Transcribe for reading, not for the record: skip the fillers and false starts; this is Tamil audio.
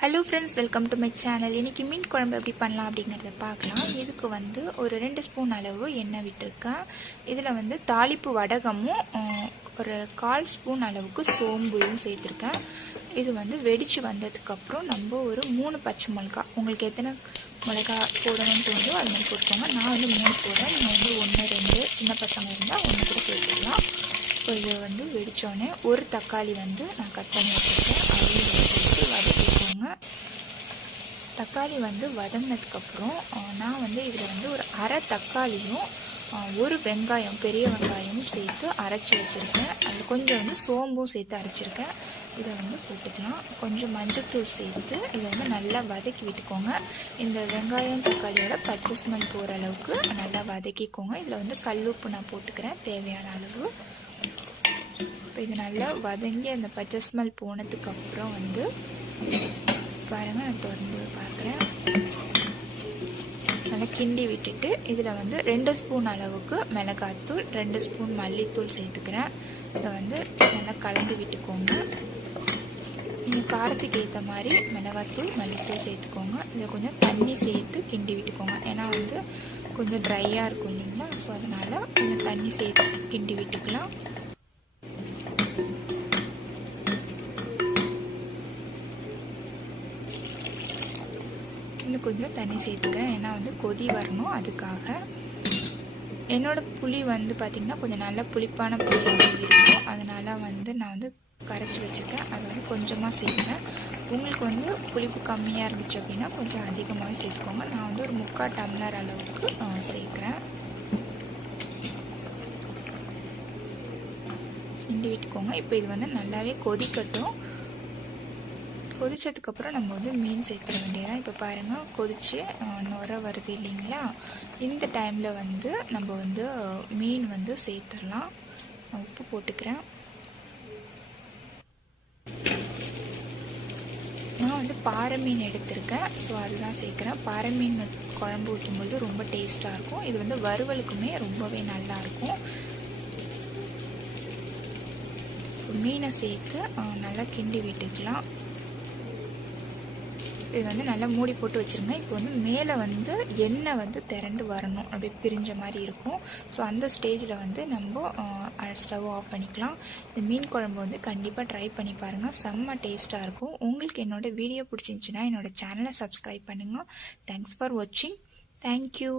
Hello friends, welcome to my channel. இன்றைக்கி மீன் குழம்பு எப்படி பண்ணலாம் அப்படிங்கிறத பார்க்கலாம். இதுக்கு வந்து ஒரு 2 ஸ்பூன் அளவு எண்ணெய் விட்டுருக்கேன். இதில் வந்து தாளிப்பு வடகமும் ஒரு 1/4 ஸ்பூன் அளவுக்கு சோம்பும் சேர்த்துருக்கேன். இது வந்து வெடித்து வந்ததுக்கப்புறம் நம்ம ஒரு 3 பச்சை மிளகா, உங்களுக்கு எத்தனை மிளகா போடணும்னு தோணுதோ அது மாதிரி போட்டுக்கோங்க. நான் வந்து 3 போடுறேன். நீங்கள் வந்து 1 2 சின்ன பசங்க இருந்தால் 1 கூட சேர்த்துக்கலாம். ஸோ இது வந்து வெடித்தோடனே ஒரு தக்காளி வந்து நான் கட் பண்ணி வச்சுருக்கேன். அதையும் சேர்த்து வதக்கிக்கோங்க. தக்காளி வந்து வதங்கினதுக்கப்புறம் நான் வந்து இதில் வந்து ஒரு அரை தக்காளியும் ஒரு வெங்காயம், பெரிய வெங்காயமும் சேர்த்து அரைச்சி வச்சுருக்கேன். அதில் கொஞ்சம் வந்து சோம்பும் சேர்த்து அரைச்சிருக்கேன். இதை வந்து போட்டுக்கலாம். கொஞ்சம் மஞ்சள்தூள் சேர்த்து இதை வந்து நல்லா வதக்கி விட்டுக்கோங்க. இந்த வெங்காயம் தக்காளியோட பச்சை ஸ்மெல் போகிற அளவுக்கு நல்லா வதக்கிக்கோங்க. இதில் வந்து கல்லுப்பு நான் போட்டுக்கிறேன் தேவையான அளவு. இப்போ இது நல்லா வதங்கி அந்த பச்சை ஸ்மெல் போனதுக்கப்புறம் வந்து பாருங்கள், நான் திறந்து பார்க்குறேன். நல்லா கிண்டி விட்டுட்டு இதில் வந்து 2 ஸ்பூன் அளவுக்கு மிளகாத்தூள், 2 ஸ்பூன் மல்லித்தூள் சேர்த்துக்கிறேன். இதை வந்து நல்லா கலந்து விட்டுக்கோங்க. நீங்கள் காரத்துக்கு ஏற்ற மாதிரி மிளகாத்தூள் மல்லித்தூள் சேர்த்துக்கோங்க. இதில் கொஞ்சம் தண்ணி சேர்த்து கிண்டி விட்டுக்கோங்க. ஏன்னா வந்து கொஞ்சம் ட்ரையாக இருக்கும் இல்லைங்களா, ஸோ அதனால் கொஞ்சம் தண்ணி சேர்த்து கிண்டி விட்டுக்கலாம். இன்னும் கொஞ்சம் தண்ணி சேர்த்துக்கிறேன், ஏன்னா வந்து கொதி வரணும், அதுக்காக. என்னோடய புளி வந்து பார்த்திங்கன்னா கொஞ்சம் நல்ல புளிப்பான புளியாக இருக்கும். அதனால் வந்து நான் வந்து கரைச்சி வச்சுருக்கேன். அதை வந்து கொஞ்சமாக சேர்க்குறேன். உங்களுக்கு வந்து புளிப்பு கம்மியாக இருந்துச்சு அப்படின்னா கொஞ்சம் அதிகமாகவே சேர்த்துக்கோங்க. நான் வந்து ஒரு 3/4 டம்ளர் அளவுக்கு சேர்க்குறேன். கிண்டி விட்டுக்கோங்க. இப்போ இது வந்து நல்லாவே கொதிக்கட்டும். கொதிச்சதுக்கப்புறம் நம்ம வந்து மீன் சேர்த்துட வேண்டியதான். இப்போ பாருங்கள், கொதித்து நுர வருது இல்லைங்களா, இந்த டைமில் வந்து நம்ம வந்து மீன் வந்து சேர்த்துடலாம். நான் உப்பு போட்டுக்கிறேன். நான் வந்து பாறை மீன் எடுத்திருக்கேன், ஸோ அதுதான் சேர்க்குறேன். பாறை மீன் குழம்பு ஊற்றும்போது ரொம்ப டேஸ்ட்டாக இருக்கும். இது வந்து வறுவலுக்குமே ரொம்பவே நல்லாயிருக்கும். மீனை சேர்த்து நல்லா கிண்டி விட்டுக்கலாம். இது வந்து நல்லா மூடி போட்டு வச்சுருங்க. இப்போ வந்து மேலே வந்து எண்ணெய் வந்து திரண்டு வரணும், அப்படியே பிரிஞ்ச மாதிரி இருக்கும். ஸோ அந்த ஸ்டேஜில் வந்து நம்ம ஸ்டவ் ஆஃப் பண்ணிக்கலாம். இந்த மீன் குழம்பு வந்து கண்டிப்பாக ட்ரை பண்ணி பாருங்கள், செம்ம டேஸ்ட்டாக இருக்கும். உங்களுக்கு என்னோடய வீடியோ பிடிச்சிருந்துச்சின்னா என்னோடய சேனலை சப்ஸ்கிரைப் பண்ணுங்கள். தேங்க்ஸ் ஃபார் வாட்சிங். தேங்க்யூ.